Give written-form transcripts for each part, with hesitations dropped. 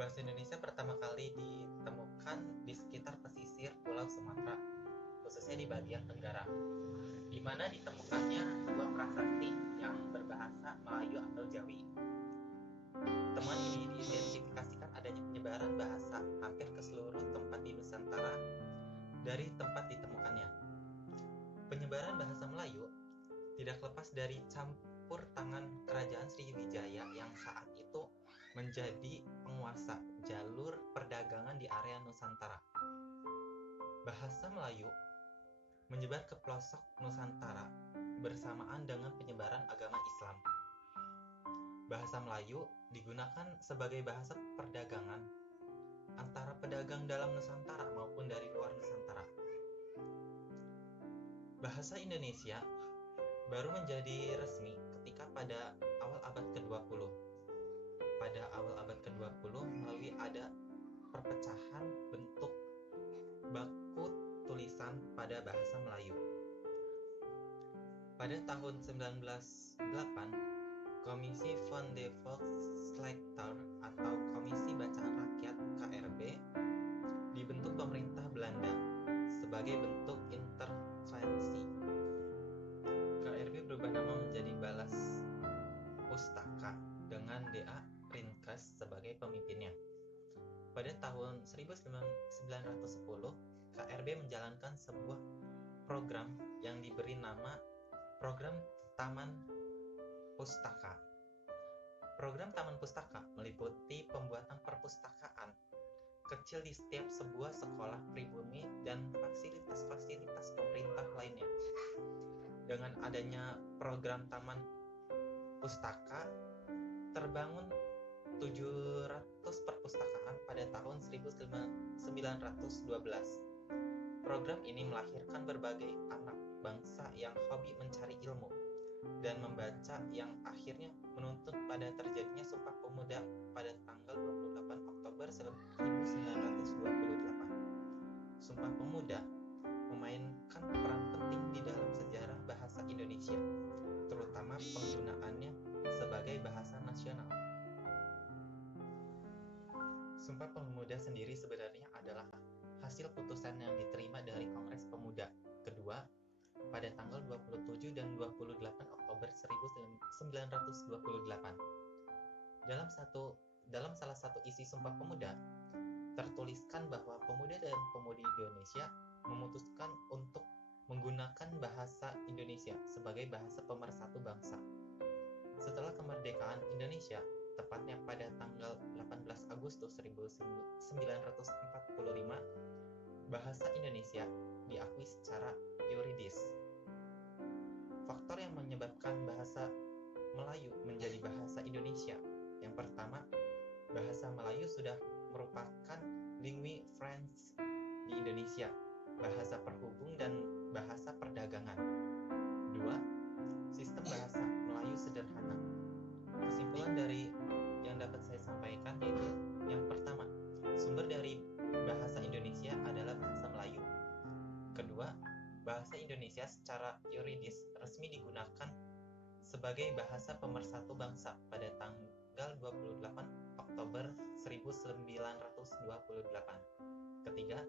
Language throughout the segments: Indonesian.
Bahasa Indonesia pertama kali ditemukan di sekitar pesisir Pulau Sumatera, khususnya di bagian tenggara, di mana ditemukannya sebuah prasasti yang berbahasa Melayu atau Jawi. Temuan ini diidentifikasikan adanya penyebaran bahasa hampir ke seluruh tempat di Nusantara dari tempat ditemukannya. Penyebaran bahasa Melayu tidak lepas dari campur tangan Kerajaan Sriwijaya yang saat itu menjadi penguasa jalur perdagangan di area Nusantara. Bahasa Melayu menyebar ke pelosok Nusantara bersamaan dengan penyebaran agama Islam. Bahasa Melayu digunakan sebagai bahasa perdagangan antara pedagang dalam Nusantara maupun dari luar Nusantara. Bahasa Indonesia baru menjadi resmi ketika pada awal abad ke-20. Pada awal abad ke-20 melalui ada perpecahan bentuk baku tulisan pada bahasa Melayu. Pada tahun 1908, Komisi van de Volksletter atau Komisi Bacaan Rakyat KRB dibentuk pemerintah Belanda sebagai bentuk intervensi. KRB berubah nama menjadi Balas Pustaka dengan D.A. Rinkes sebagai pemimpinnya. Pada tahun 1910, KRB menjalankan sebuah program yang diberi nama Program Taman Pustaka. Program Taman Pustaka meliputi pembuatan perpustakaan kecil di setiap sebuah sekolah pribumi dan fasilitas-fasilitas pemerintah lainnya. Dengan adanya program Taman Pustaka, terbangun 700 perpustakaan pada tahun 1912. Program ini melahirkan berbagai anak bangsa yang hobi mencari ilmu dan membaca yang akhirnya menuntut pada terjadinya Sumpah Pemuda pada tanggal 28 Oktober 1928. Sumpah Pemuda memainkan peran penting di dalam sejarah bahasa Indonesia, terutama penggunaannya sebagai bahasa nasional. Sumpah Pemuda sendiri sebenarnya adalah hasil putusan yang diterima dari Kongres Pemuda kedua pada tanggal 27 dan 28 Oktober 1928. Dalam salah satu isi Sumpah Pemuda tertuliskan bahwa pemuda dan pemudi Indonesia memutuskan untuk menggunakan bahasa Indonesia sebagai bahasa pemersatu bangsa. Setelah kemerdekaan Indonesia, tepatnya pada tanggal 18 Agustus 1945, bahasa Indonesia diakui secara yuridis. Faktor yang menyebabkan bahasa Melayu menjadi bahasa Indonesia. Yang pertama, bahasa Melayu sudah merupakan lingui franca di Indonesia, bahasa perhubung dan bahasa perdagangan. Dua, sistem bahasa Melayu sederhana. Kesimpulan dari yang dapat saya sampaikan yaitu yang pertama, sumber dari bahasa Indonesia adalah bahasa Melayu. Kedua, bahasa Indonesia secara yuridis resmi digunakan sebagai bahasa pemersatu bangsa pada tanggal 28 Oktober 1928. Ketiga,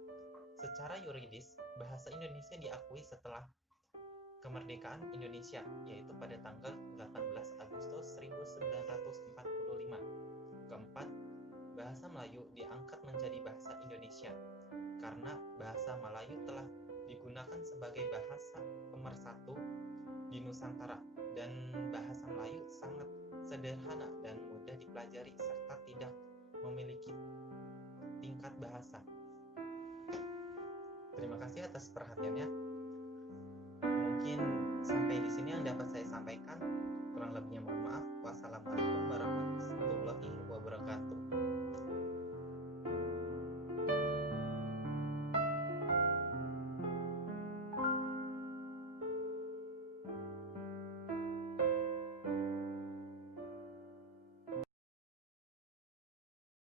secara yuridis bahasa Indonesia diakui setelah kemerdekaan Indonesia, yaitu pada tanggal 18 Agustus 1945. Keempat, bahasa Melayu diangkat menjadi bahasa Indonesia karena bahasa Melayu telah digunakan sebagai bahasa pemersatu di Nusantara dan bahasa Melayu sangat sederhana dan mudah dipelajari serta tidak memiliki tingkat bahasa. Terima kasih atas perhatiannya. Mungkin sampai di sini yang dapat saya sampaikan. Kurang lebihnya mohon maaf. Wassalamualaikum warahmatullahi wabarakatuh.